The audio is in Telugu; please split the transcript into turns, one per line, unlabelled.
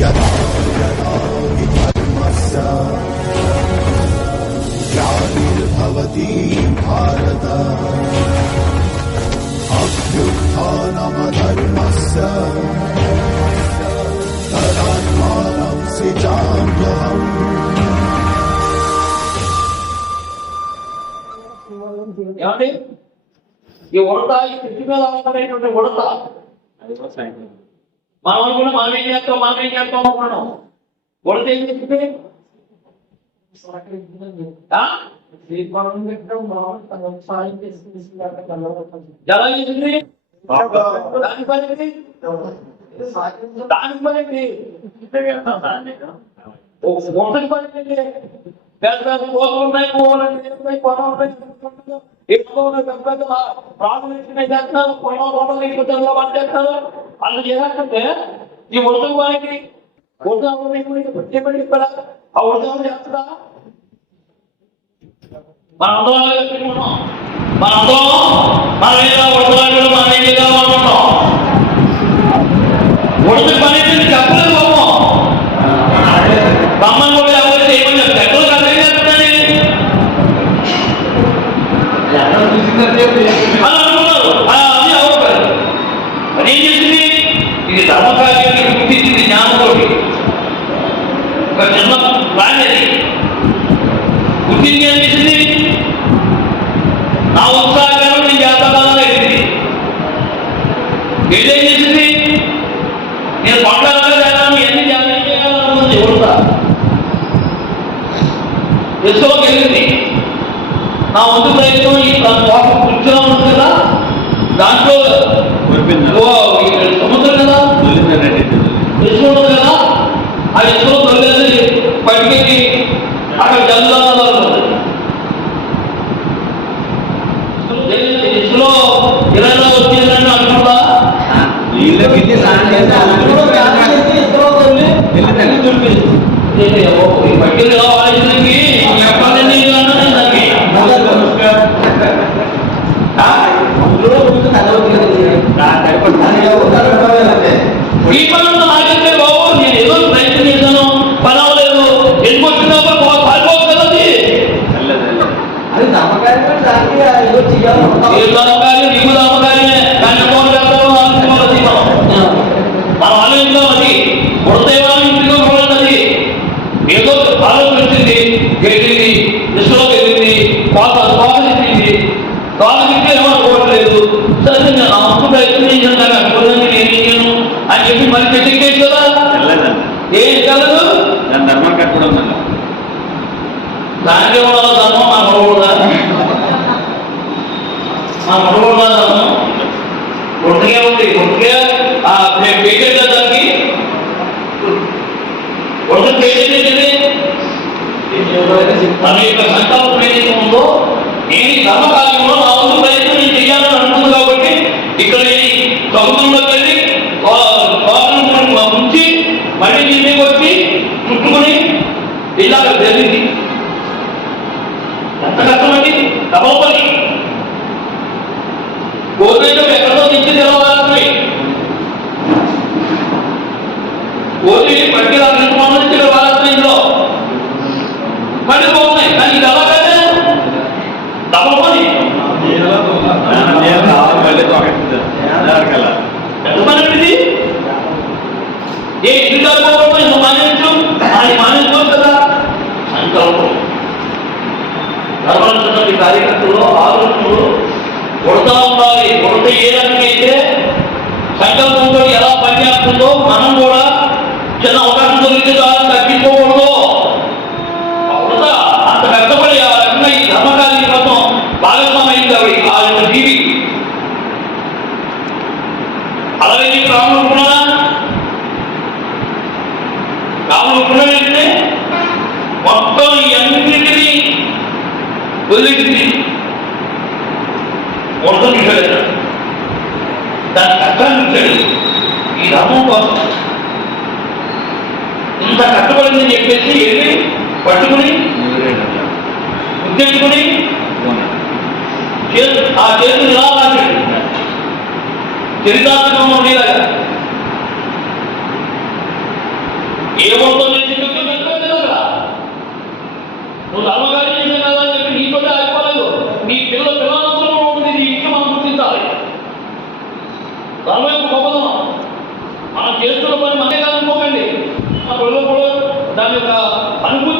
यदा यदा हि धर्मस्य ग्लानिर्भवति भारत अभ्युत्थानमधर्मस्य तदात्मानं सिजाम्यहम्
ఏమండి ఈ ఉడత ఈ చెట్టు మీద ఉన్నటువంటి ఉడత మనం అనుకున్నా మనం ఏం చేస్తాం మనం ఏం చేస్తాం అనుకున్నాం కొడితే ఏం చెప్తే దాని పని దాని పని ఏంటి? పని పెద్ద పెద్ద కోతలు ఉన్నాయి పువ్వులు పొలం ఉన్నాయి ఎక్కువ పెద్ద పెద్ద ప్రాణులు చేస్తున్నారు పొలం పొలం తీసుకొచ్చారు పని చేస్తారు అందులో చేయాలంటే ఈ ఉడతకు పనికి ఉడత పెట్టబడి ఆ ఉడత చేస్తుందా మన అందరం అలాగే మన అందరం మన మీద ఉడతలు మన మీద అనుకుంటాం ఉడత పని చెప్పలేదు రమ్మని కూడా ఎవరు చేయమని చెప్తారు ఎక్కడ కథ చేస్తుందని అని అనుకున్నారు ఆ, అది అవకాశం మరి ఏం చేసింది ఇది ధర్మకార్యానికి గుర్తించింది జ్ఞానంతోటి ఒక చిన్న ప్లాన్ అది గుర్తించి ఏం చేసింది నా ఉత్సాహం నేను చేస్తానని వీళ్ళేం చేసింది నేను పంటలుగా చేస్తాను ఎన్ని చేయాలని చేయాలనుకుంది ఉడతా ఎస్లోకి వెళ్ళింది నా వంతు ప్రయత్నం ఈ కోసం కూర్చొని ఉంది కదా దాంట్లో సముద్రం కదా ఎసు ఉంటుంది కదా ఎసులో వాడించడానికి చెప్పాలని దానికి ఏదో ప్రయత్నం చేశాను పని అవ్వలేదు వెళ్ళిపోతున్నప్పుడు పారిపోవచ్చు కదా అది ఏ దామకారి నీకు దామకారినే కానీ ఫోన్ చేస్తాను అనుకున్న జీవం మనం ఆలోచించాం అది ఉడతేవాళ్ళు ఇంటిలో చూడండి ఏదో గెలిచింది విశ్వలో వెళ్ళింది పాత కాలు తిప్పి ఏమనుకోవట్లేదు సరే నేను అప్పు ప్రయత్నం చేశాను కానీ అప్పుడు నేను ఏం చేయను అని చెప్పి మరి కదా? ఏం కలదు?
ధర్మం కట్టుకోవడం వల్ల.
దానికే ఉండాలి ధర్మం మా పడకూడదా మా పడకూడదా ధర్మం. గుర్తుకే ఉంది గుర్తుకే ఆ పేటెంట్ దానికి గుర్తు పేటెంట్ ఏంటిది తన యొక్క సంకల్పం ఏదైతే ఉందో కర్మకాలంలో నా వంతు ప్రయత్నం నేను చేయాలని అనుకుంది కాబట్టి ఇక్కడ ఈ సముద్రంలోకి వెళ్ళి కోటను ఉంచి మళ్ళీ ఇంటికి వచ్చి చుట్టుకుని ఇలాగ జరిగింది ఎంత కష్టమండి? డబల్ పని ఎక్కడో ఎంత పని అండి ఇది ఏ అది మానేసుకోవచ్చు కదా సంకల్పం ధర్మాన్ని కార్యకర్తలు ఆలోచనలు కొడతా ఉండాలి కొడత ఏ సంకల్పంతో ఎలా పనిచేస్తుందో మనం కూడా చిన్న అవకాశం దొరికితే చాలా తగ్గిపోకూడదు కొడత అంత కష్టపడి ఆ రకంగా ఈ ధర్మకార్యం కోసం భాగస్వామైంది ఆవిడ ఆ యొక్క జీవి అలాగే నీకు మొత్తం ఇవన్నిటినీ వదిలింది మొత్తం చూశాడు దాని కష్టాన్ని ఈ ధర్మం కోసం ఇంత కష్టపడిందని చెప్పేసి వెళ్ళి పట్టుకుని గుర్తెట్టుకుని ఆ చేతులు ఇలా రాశాడు చరితాత్మకం ఉండేలాగా ఏమవుతుందో నేను నువ్వు ధర్మకార్యం అని చెప్పి నీతోనే ఆగిపోలేదు నీ పిల్ల పిల్లలందరూ ఉంటుంది నీ ఇంట్లో మనం గుర్తించాలి ధర్మం యొక్క మనం చేస్తున్న పని మనమే కాదనుకోకండి మన పిల్లలు కూడా దాని యొక్క అనుభూతి